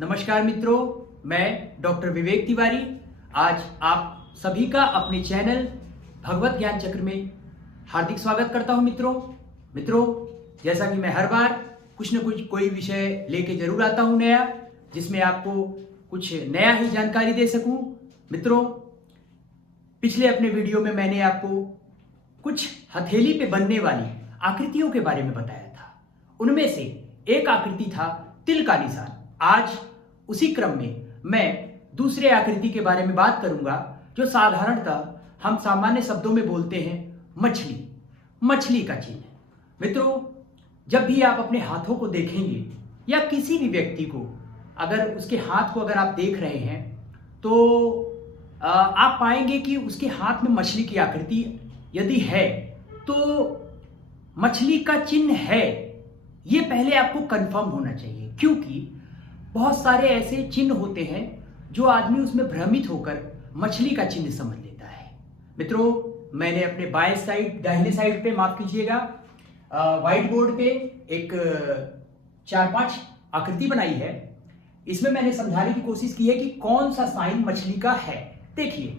नमस्कार मित्रों, मैं डॉक्टर विवेक तिवारी आज आप सभी का अपने चैनल भगवत ज्ञान चक्र में हार्दिक स्वागत करता हूं। मित्रों, जैसा कि मैं हर बार कुछ न कुछ कोई विषय लेके जरूर आता हूं नया, जिसमें आपको कुछ नया ही जानकारी दे सकूं। मित्रों, पिछले अपने वीडियो में मैंने आपको कुछ हथेली पे बनने वाली आकृतियों के बारे में बताया था। उनमें से एक आकृति था तिल का निशान। आज उसी क्रम में मैं दूसरे आकृति के बारे में बात करूंगा, जो साधारणतः हम सामान्य शब्दों में बोलते हैं मछली का चिन्ह। मित्रों, जब भी आप अपने हाथों को देखेंगे या किसी भी व्यक्ति को, अगर उसके हाथ को अगर आप देख रहे हैं तो आप पाएंगे कि उसके हाथ में मछली की आकृति यदि है तो मछली का चिन्ह है, ये पहले आपको कंफर्म होना चाहिए। क्योंकि बहुत सारे ऐसे चिन्ह होते हैं जो आदमी उसमें भ्रमित होकर मछली का चिन्ह समझ लेता है। मित्रों, मैंने अपने बाएं साइड, दाहिने साइड पे, माफ कीजिएगा, व्हाइट बोर्ड पे एक 4-5 आकृति बनाई है। इसमें मैंने समझाने की कोशिश की है कि कौन सा साइन मछली का है। देखिए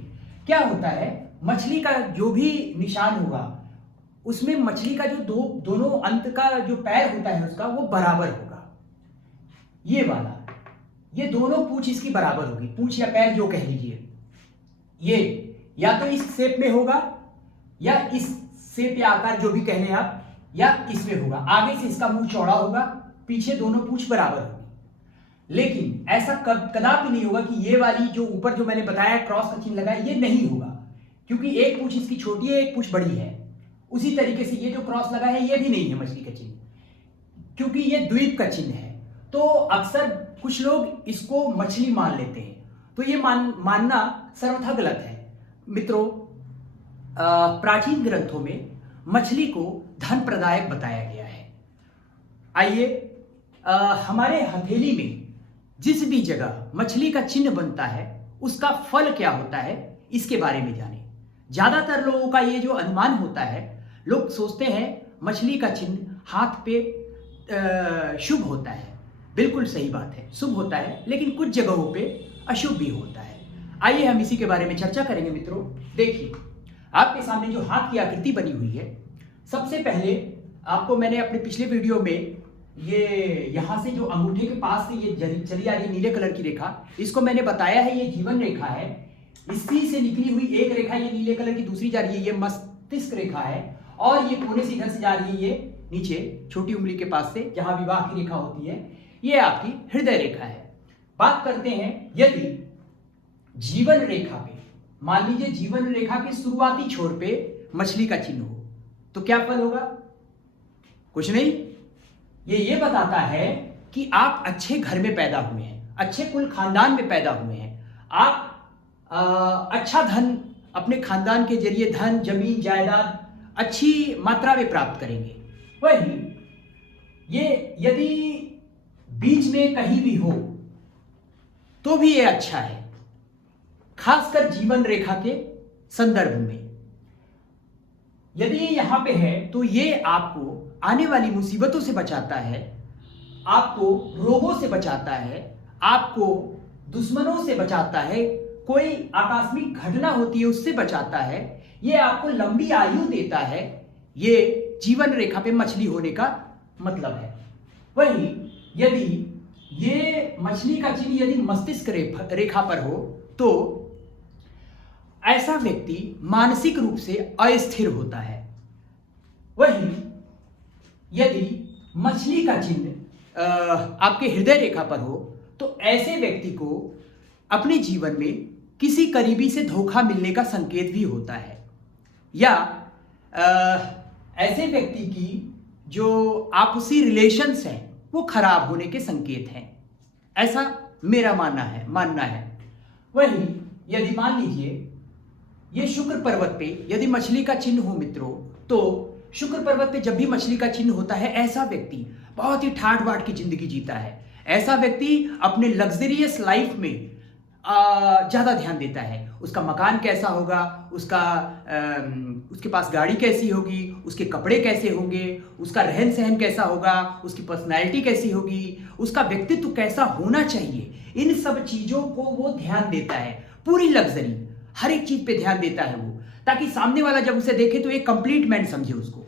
क्या होता है, मछली का जो भी निशान होगा उसमें मछली का जो दोनों अंत का जो पैर होता है उसका वो बराबर होगा। ये वाला, ये दोनों पूंछ इसकी बराबर होगी, पूंछ या पैर जो कह लीजिए। ये या तो इस शेप में होगा या इस शेप या आकार जो भी कह लें आप, या इसमें होगा। आगे से इसका मुंह चौड़ा होगा, पीछे दोनों पूंछ बराबर होगी। लेकिन ऐसा कदापि नहीं होगा कि ये वाली जो ऊपर जो मैंने बताया क्रॉस का चिन्ह लगा है, ये नहीं होगा, क्योंकि एक पूंछ इसकी छोटी है, एक पूंछ बड़ी है। उसी तरीके से ये जो क्रॉस लगा है ये भी नहीं है मछली का चिन्ह, क्योंकि ये द्वीप का चिन्ह है। तो अक्सर कुछ लोग इसको मछली मान लेते हैं, तो ये मानना सर्वथा गलत है। मित्रों, प्राचीन ग्रंथों में मछली को धन प्रदायक बताया गया है। आइए हमारे हथेली में जिस भी जगह मछली का चिन्ह बनता है उसका फल क्या होता है, इसके बारे में जानें। ज्यादातर लोगों का ये जो अनुमान होता है, लोग सोचते हैं मछली का चिन्ह हाथ पे शुभ होता है। बिल्कुल सही बात है, शुभ होता है, लेकिन कुछ जगहों पे अशुभ भी होता है। आइए हम इसी के बारे में चर्चा करेंगे। मित्रों, देखिए आपके सामने जो हाथ की आकृति बनी हुई है, सबसे पहले आपको मैंने अपने पिछले वीडियो में ये यहां से जो अंगूठे के पास से ये चली आ रही नीले कलर की रेखा, इसको मैंने बताया है ये जीवन रेखा है। इसी से निकली हुई एक रेखा ये नीले कलर की दूसरी जा रही है, ये मस्तिष्क रेखा है। और ये कोने से इधर से जा रही है, ये नीचे छोटी उंगली के पास से जहां विवाह की रेखा होती है, ये आपकी हृदय रेखा है। बात करते हैं, यदि जीवन रेखा पे, मान लीजिए जीवन रेखा के शुरुआती छोर पे मछली का चिन्ह हो, तो क्या फल होगा? कुछ नहीं, ये बताता है कि आप अच्छे घर में पैदा हुए हैं, अच्छे कुल खानदान में पैदा हुए हैं। आप अच्छा धन अपने खानदान के जरिए, धन, जमीन, जायदाद अच्छी मात्रा में प्राप्त करेंगे। वही ये यदि बीच में कहीं भी हो तो भी ये अच्छा है, खासकर जीवन रेखा के संदर्भ में। यदि यहां पे है तो ये आपको आने वाली मुसीबतों से बचाता है, आपको रोगों से बचाता है, आपको दुश्मनों से बचाता है, कोई आकस्मिक घटना होती है उससे बचाता है, ये आपको लंबी आयु देता है। ये जीवन रेखा पे मछली होने का मतलब है। वही यदि ये मछली का चिन्ह यदि मस्तिष्क रेखा पर हो तो ऐसा व्यक्ति मानसिक रूप से अस्थिर होता है। वही यदि मछली का चिन्ह आपके हृदय रेखा पर हो तो ऐसे व्यक्ति को अपने जीवन में किसी करीबी से धोखा मिलने का संकेत भी होता है, या ऐसे व्यक्ति की जो आपसी रिलेशंस हैं वो खराब होने के संकेत हैं, ऐसा मेरा मानना है। वही यदि मान लीजिए ये शुक्र पर्वत पे यदि मछली का चिन्ह हो मित्रों, तो शुक्र पर्वत पे जब भी मछली का चिन्ह होता है, ऐसा व्यक्ति बहुत ही ठाठ बाट की जिंदगी जीता है। ऐसा व्यक्ति अपने लग्जरियस लाइफ में ज़्यादा ध्यान देता है। उसका मकान कैसा होगा, उसके पास गाड़ी कैसी होगी, उसके कपड़े कैसे होंगे, उसका रहन सहन कैसा होगा, उसकी पर्सनैलिटी कैसी होगी, उसका व्यक्तित्व कैसा होना चाहिए, इन सब चीज़ों को वो ध्यान देता है। पूरी लग्जरी, हर एक चीज़ पे ध्यान देता है वो, ताकि सामने वाला जब उसे देखे तो एक कंप्लीट मैन समझे उसको।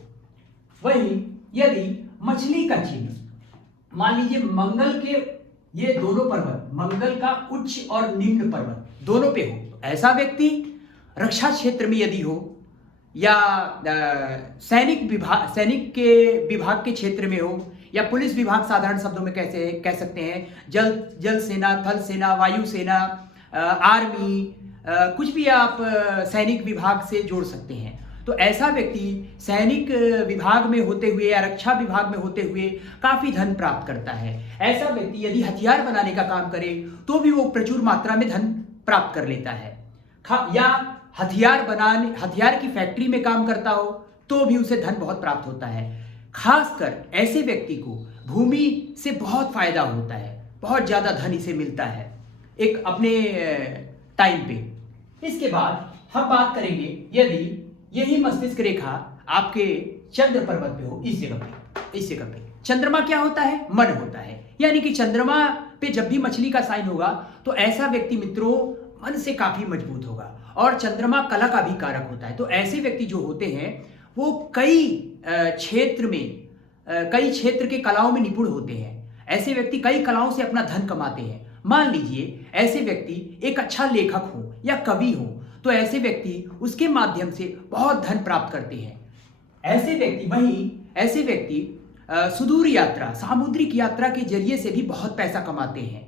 वहीं यदि मछली का चिन्ह, मान लीजिए मंगल के ये दोनों पर्वत, मंगल का उच्च और निम्न पर्वत दोनों पे हो, तो ऐसा व्यक्ति रक्षा क्षेत्र में यदि हो या सैनिक के विभाग के क्षेत्र में हो या पुलिस विभाग, साधारण शब्दों में कैसे कह सकते हैं, जल सेना, थल सेना, वायु सेना, आर्मी, कुछ भी आप सैनिक विभाग से जोड़ सकते हैं। तो ऐसा व्यक्ति सैनिक विभाग में होते हुए या रक्षा विभाग में होते हुए काफी धन प्राप्त करता है। ऐसा व्यक्ति यदि हथियार बनाने का काम करे तो भी वो प्रचुर मात्रा में धन प्राप्त कर लेता है। या हथियार की फैक्ट्री में काम करता हो तो भी उसे धन बहुत प्राप्त होता है। खासकर ऐसे व्यक्ति को भूमि से बहुत फायदा होता है, बहुत ज्यादा धन इसे मिलता है एक अपने टाइम पे। इसके बाद हम बात करेंगे यदि यही मस्तिष्क रेखा आपके चंद्र पर्वत पे हो, इस जगह पे चंद्रमा क्या होता है, मन होता है। यानी कि चंद्रमा पे जब भी मछली का साइन होगा तो ऐसा व्यक्ति मित्रों मन से काफी मजबूत होगा, और चंद्रमा कला का भी कारक होता है। तो ऐसे व्यक्ति जो होते हैं वो कई क्षेत्र के कलाओं में निपुण होते हैं। ऐसे व्यक्ति कई कलाओं से अपना धन कमाते हैं। मान लीजिए ऐसे व्यक्ति एक अच्छा लेखक हो या कवि हो, तो ऐसे व्यक्ति उसके माध्यम से बहुत धन प्राप्त करते हैं। ऐसे व्यक्ति सुदूर यात्रा, सामुद्रिक यात्रा के जरिए से भी बहुत पैसा कमाते हैं।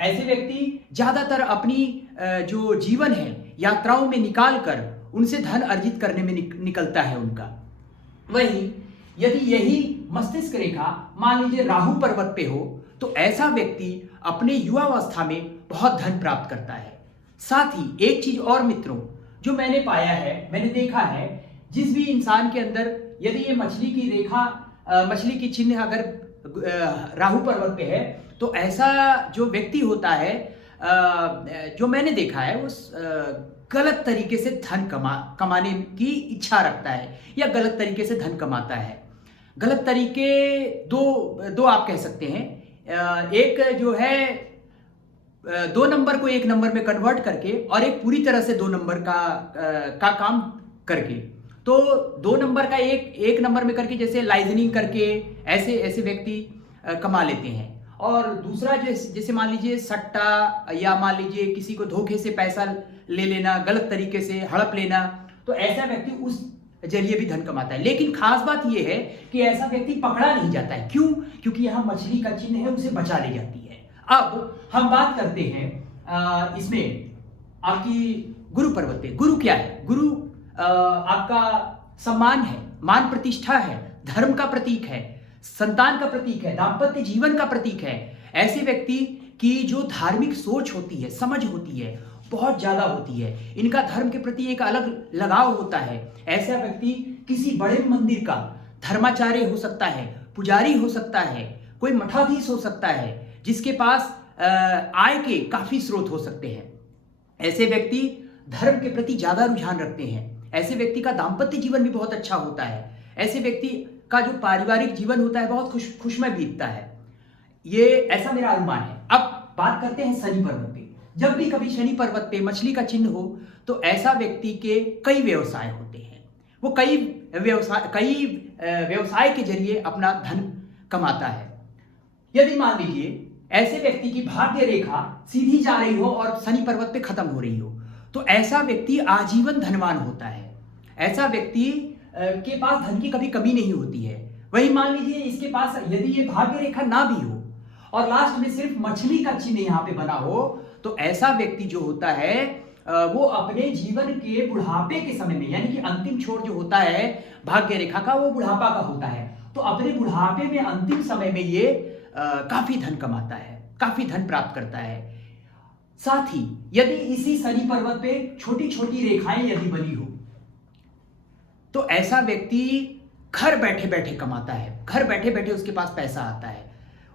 ऐसे व्यक्ति ज्यादातर अपनी जो जीवन है यात्राओं में निकाल कर उनसे धन अर्जित करने में निकलता है उनका। वहीं यदि यही मस्तिष्क रेखा मान लीजिए राहु पर्वत पे हो, तो ऐसा व्यक्ति अपने युवावस्था में बहुत धन प्राप्त करता है। साथ ही एक चीज और मित्रों जो मैंने पाया है, मैंने देखा है, जिस भी इंसान के अंदर यदि ये मछली की रेखा, मछली की चिन्ह अगर राहु पर्वत पे है, तो ऐसा जो व्यक्ति होता है, जो मैंने देखा है, उस गलत तरीके से धन कमाने की इच्छा रखता है या गलत तरीके से धन कमाता है। गलत तरीके दो आप कह सकते हैं। एक जो है 2 नंबर को 1 नंबर में कन्वर्ट करके, और एक पूरी तरह से 2 नंबर का काम करके। तो 2 नंबर का एक नंबर में करके, जैसे लाइजनिंग करके ऐसे व्यक्ति कमा लेते हैं। और दूसरा जैसे मान लीजिए सट्टा, या मान लीजिए किसी को धोखे से पैसा ले लेना, गलत तरीके से हड़प लेना, तो ऐसा व्यक्ति उस जरिए भी धन कमाता है। लेकिन खास बात यह है कि ऐसा व्यक्ति पकड़ा नहीं जाता है। क्यों? क्योंकि यहाँ मछली का चिन्ह है, उसे बचा ले जाती है। अब हम बात करते हैं इसमें आपकी गुरु पर्वत पे। गुरु क्या है? गुरु आपका सम्मान है, मान प्रतिष्ठा है, धर्म का प्रतीक है, संतान का प्रतीक है, दाम्पत्य जीवन का प्रतीक है। ऐसे व्यक्ति की जो धार्मिक सोच होती है, समझ होती है, बहुत ज्यादा होती है। इनका धर्म के प्रति एक अलग लगाव होता है। ऐसा व्यक्ति किसी बड़े मंदिर का धर्माचार्य हो सकता है, पुजारी हो सकता है, कोई मठाधीश हो सकता है, जिसके पास आय के काफी स्रोत हो सकते हैं। ऐसे व्यक्ति धर्म के प्रति ज्यादा रुझान रखते हैं। ऐसे व्यक्ति का दाम्पत्य जीवन भी बहुत अच्छा होता है। ऐसे व्यक्ति का जो पारिवारिक जीवन होता है बहुत खुशमय बीतता है। ये ऐसा मेरा अनुमान है। अब बात करते हैं शनि पर्वत पे। जब भी कभी शनि पर्वत पे मछली का चिन्ह हो, तो ऐसा व्यक्ति के कई व्यवसाय होते हैं। वो कई व्यवसाय के जरिए अपना धन कमाता है। यदि मान लीजिए ऐसे व्यक्ति की भाग्य रेखा सीधी जा रही हो और शनि पर्वत पे खत्म हो रही हो, तो ऐसा व्यक्ति आजीवन धनवान होता है। ऐसा व्यक्ति के पास धन की कभी कमी नहीं होती है। वही मान लीजिए इसके पास यदि ये भाग्य रेखा ना भी हो और लास्ट में सिर्फ मछली का चिन्ह यहाँ पे बना हो, तो ऐसा व्यक्ति जो होता है वो अपने जीवन के बुढ़ापे के समय में, यानी कि अंतिम छोर जो होता है भाग्य रेखा का, वो बुढ़ापा का होता है। तो अपने बुढ़ापे में अंतिम समय में ये काफी धन कमाता है, काफी धन प्राप्त करता है। साथ ही यदि इसी शनि पर्वत पे छोटी छोटी रेखाएं यदि बनी हो, तो ऐसा व्यक्ति घर बैठे बैठे कमाता है। घर बैठे बैठे उसके पास पैसा आता है,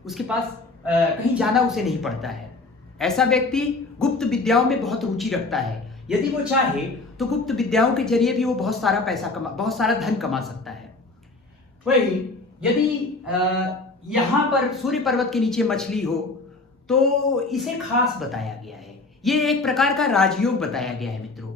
उसके पास कहीं जाना उसे नहीं पड़ता है। ऐसा व्यक्ति गुप्त विद्याओं में बहुत रुचि रखता है। यदि वो चाहे तो गुप्त विद्याओं के जरिए भी वो बहुत सारा धन कमा सकता है। वही यदि यहाँ पर सूर्य पर्वत के नीचे मछली हो तो इसे खास बताया गया है। ये एक प्रकार का राजयोग बताया गया है मित्रों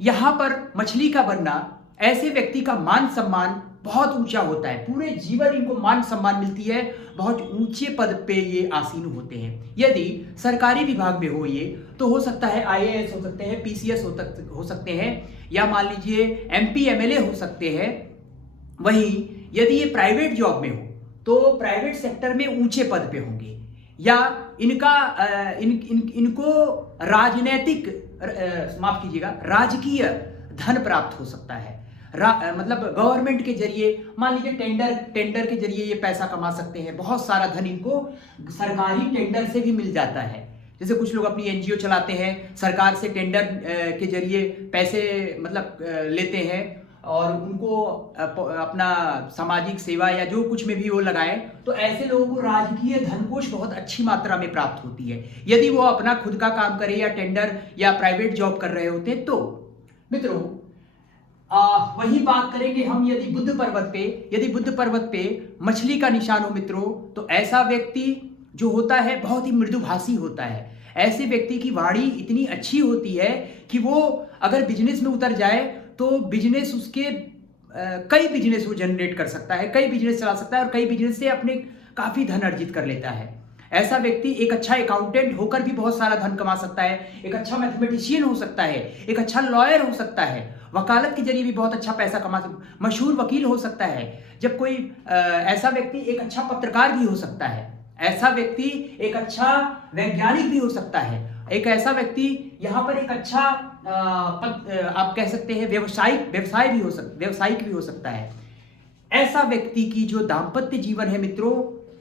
यहाँ पर मछली का बनना, ऐसे व्यक्ति का मान सम्मान बहुत ऊंचा होता है। पूरे जीवन इनको मान सम्मान मिलती है, बहुत ऊंचे पद पे ये आसीन होते हैं। यदि सरकारी विभाग में हो ये तो हो सकता है IAS हो सकते हैं, PCS हो सकते हैं, या मान लीजिए MP MLA हो सकते हैं। वहीं यदि ये प्राइवेट जॉब में हो तो प्राइवेट सेक्टर में ऊंचे पद पे होंगे, या इनको राजनीतिक माफ कीजिएगा राजकीय धन प्राप्त हो सकता है। मतलब गवर्नमेंट के जरिए, मान लीजिए टेंडर के जरिए ये पैसा कमा सकते हैं। बहुत सारा धन इनको सरकारी टेंडर से भी मिल जाता है। जैसे कुछ लोग अपनी NGO चलाते हैं, सरकार से टेंडर के जरिए पैसे मतलब लेते हैं और उनको अपना सामाजिक सेवा या जो कुछ में भी वो लगाएं, तो ऐसे लोगों को राजकीय धनकोष बहुत अच्छी मात्रा में प्राप्त होती है यदि वो अपना खुद का काम करे या टेंडर या प्राइवेट जॉब कर रहे होते। तो मित्रों वही बात करेंगे हम, यदि बुद्ध पर्वत पे मछली का निशान हो मित्रों, तो ऐसा व्यक्ति जो होता है बहुत ही मृदुभाषी होता है। ऐसे व्यक्ति की वाणी इतनी अच्छी होती है कि वो अगर बिजनेस में उतर जाए तो बिजनेस उसके कई बिजनेस वो जनरेट कर सकता है, कई बिजनेस चला सकता है और कई बिजनेस से अपने काफी धन अर्जित कर लेता है। ऐसा व्यक्ति एक अच्छा अकाउंटेंट होकर भी बहुत सारा धन कमा सकता है, एक अच्छा मैथमेटिशियन हो सकता है, एक अच्छा लॉयर हो सकता है, वकालत के जरिए भी बहुत अच्छा पैसा कमा सकता है, मशहूर वकील हो सकता है। जब कोई ऐसा व्यक्ति एक अच्छा पत्रकार भी हो सकता है, ऐसा व्यक्ति एक अच्छा वैज्ञानिक भी हो सकता है, एक ऐसा व्यक्ति यहाँ पर एक अच्छा आप कह सकते हैं व्यवसायिक भी हो सकता है। ऐसा व्यक्ति की जो दाम्पत्य जीवन है मित्रों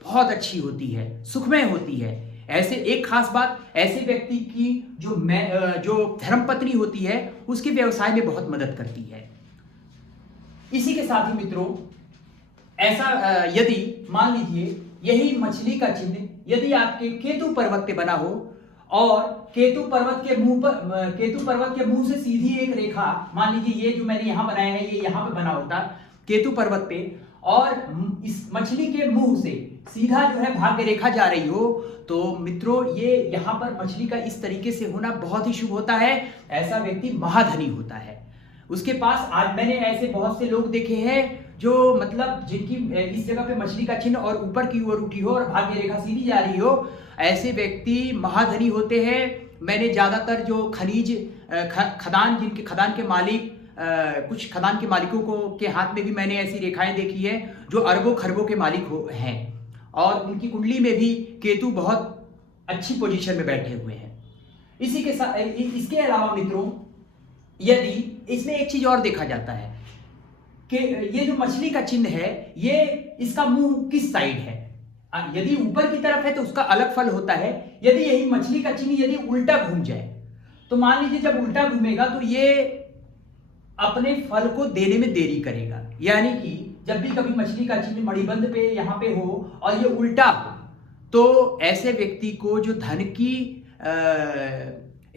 बहुत अच्छी होती है, सुखमय होती है। ऐसे एक खास बात, ऐसे व्यक्ति की जो धर्मपत्नी होती है उसके व्यवसाय में बहुत मदद करती है। इसी के साथ ही मित्रों ऐसा यदि मान लीजिए यही मछली का चिन्ह यदि आपके केतु पर्वत पे बना हो और केतु पर्वत के मुंह से सीधी एक रेखा, मान लीजिए ये जो मैंने यहां बनाया है ये यहां पे बना होता केतु पर्वत पे, और इस मछली के मुंह से सीधा जो है भाग्य रेखा जा रही हो, तो मित्रों ये यहाँ पर मछली का इस तरीके से होना बहुत ही शुभ होता है। ऐसा व्यक्ति महाधनी होता है। उसके पास आज मैंने ऐसे बहुत से लोग देखे हैं जो मतलब जिनकी इस जगह पे मछली का चिन्ह और ऊपर की ओर उठी हो और भाग्य रेखा सीधी जा रही हो, ऐसे व्यक्ति महाधनी होते हैं। मैंने ज्यादातर जो खदान के मालिक कुछ खदान के मालिकों के हाथ में भी मैंने ऐसी रेखाएं देखी है जो अरबों खरबों के मालिक हैं और उनकी कुंडली में भी केतु बहुत अच्छी पोजीशन में बैठे हुए हैं। इसी के साथ इसके अलावा मित्रों यदि इसमें एक चीज और देखा जाता है कि ये जो मछली का चिन्ह है ये इसका मुंह किस साइड है। यदि ऊपर की तरफ है तो उसका अलग फल होता है। यदि यही मछली का चिन्ह यदि उल्टा घूम जाए तो मान लीजिए जब उल्टा घूमेगा तो ये अपने फल को देने में देरी करेगा। यानी कि जब भी कभी मछली का चिन्ह मणिबंध पे यहाँ पे हो और ये उल्टा हो तो ऐसे व्यक्ति को जो धन की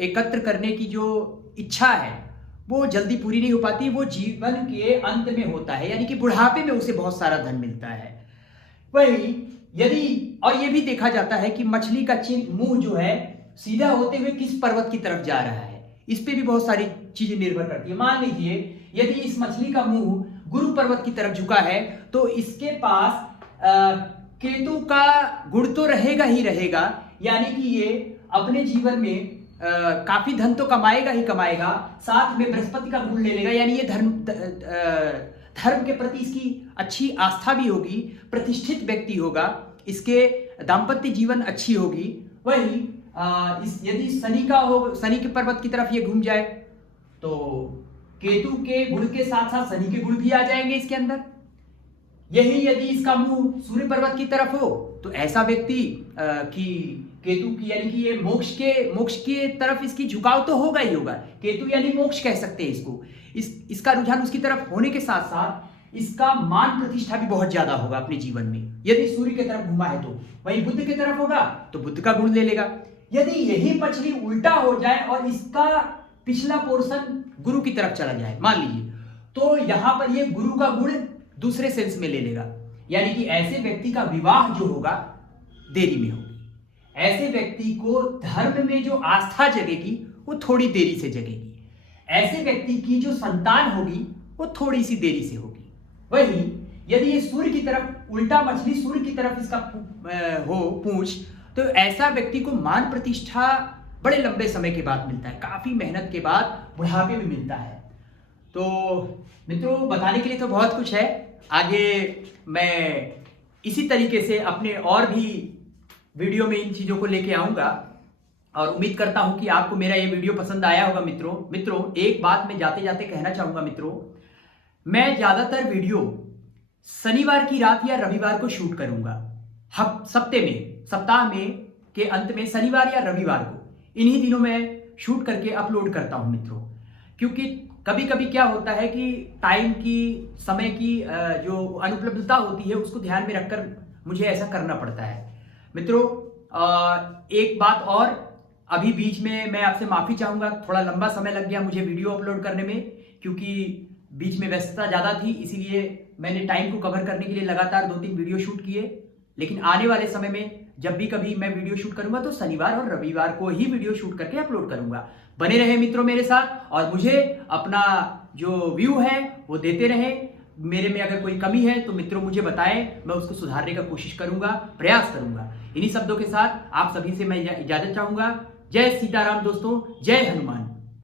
एकत्र करने की जो इच्छा है वो जल्दी पूरी नहीं हो पाती, वो जीवन के अंत में होता है, यानी कि बुढ़ापे में उसे बहुत सारा धन मिलता है। वही यदि और ये भी देखा जाता है कि मछली का चिन्ह मुंह जो है सीधा होते हुए किस पर्वत की तरफ जा रहा है, इस पे भी बहुत सारी चीजें निर्भर करती है। मान लीजिए यदि इस मछली का मुंह गुरु पर्वत की तरफ झुका है तो इसके पास केतु का गुण तो रहेगा ही रहेगा, यानी कि ये अपने जीवन में काफी धन तो कमाएगा ही कमाएगा, साथ में बृहस्पति का गुण ले लेगा, यानी ये धर्म के प्रति इसकी अच्छी आस्था भी होगी, प्रतिष्ठित व्यक्ति होगा, इसके दाम्पत्य जीवन अच्छी होगी। वही यदि शनि के पर्वत की तरफ ये घूम जाए तो केतु के गुण के साथ साथ शनि के गुण भी आ जाएंगे इसके अंदर। यही यदि इसका मुंह सूर्य पर्वत की तरफ हो तो ऐसा व्यक्ति की केतु की यानी कि ये मोक्ष के तरफ इसकी झुकाव तो होगा ही होगा। केतु यानी मोक्ष कह सकते हैं इसको। इसका रुझान उसकी तरफ होने के साथ साथ इसका मान प्रतिष्ठा भी बहुत ज्यादा होगा अपने जीवन में। यदि सूर्य की तरफ घुमा है तो वहीं बुध की तरफ होगा तो बुध का गुण ले लेगा। यदि यही मछली उल्टा हो जाए और इसका पिछला पोर्शन गुरु की तरफ चला जाए मान लीजिए, तो यहां पर ये गुरु का गुण दूसरे सेंस में ले लेगा, यानी कि ऐसे व्यक्ति का विवाह जो होगा देरी में होगी। ऐसे व्यक्ति को धर्म में जो आस्था जगेगी वो थोड़ी देरी से जगेगी। ऐसे व्यक्ति की जो संतान होगी वो थोड़ी सी देरी से होगी। वहीं यदि ये सूर्य की तरफ उल्टा मछली सूर्य की तरफ इसका हो पूंछ, तो ऐसा व्यक्ति को मान प्रतिष्ठा बड़े लंबे समय के बाद मिलता है, काफी मेहनत के बाद बुढ़ापे में मिलता है। तो मित्रों, बताने के लिए तो बहुत कुछ है, आगे मैं इसी तरीके से अपने और भी वीडियो में इन चीजों को लेके आऊंगा और उम्मीद करता हूं कि आपको मेरा ये वीडियो पसंद आया होगा। मित्रों एक बात मैं जाते जाते कहना चाहूंगा मित्रों, मैं ज्यादातर वीडियो शनिवार की रात या रविवार को शूट करूंगा। सप्ताह में के अंत में शनिवार या रविवार को इन्हीं दिनों में शूट करके अपलोड करता हूं मित्रों, क्योंकि कभी कभी क्या होता है कि टाइम की समय की जो अनुपलब्धता होती है उसको ध्यान में रखकर मुझे ऐसा करना पड़ता है। मित्रों एक बात और, अभी बीच में मैं आपसे माफी चाहूंगा, थोड़ा लंबा समय लग गया मुझे वीडियो अपलोड करने में, क्योंकि बीच में व्यस्तता ज्यादा थी, इसीलिए मैंने टाइम को कवर करने के लिए लगातार 2-3 वीडियो शूट किए। लेकिन आने वाले समय में जब भी कभी मैं वीडियो शूट करूंगा तो शनिवार और रविवार को ही वीडियो शूट करके अपलोड करूंगा। बने रहे मित्रों मेरे साथ और मुझे अपना जो व्यू है वो देते रहे। मेरे में अगर कोई कमी है तो मित्रों मुझे बताएं, मैं उसको सुधारने का कोशिश करूंगा, प्रयास करूंगा। इन्हीं शब्दों के साथ आप सभी से मैं इजाजत चाहूंगा। जय सीताराम दोस्तों, जय हनुमान।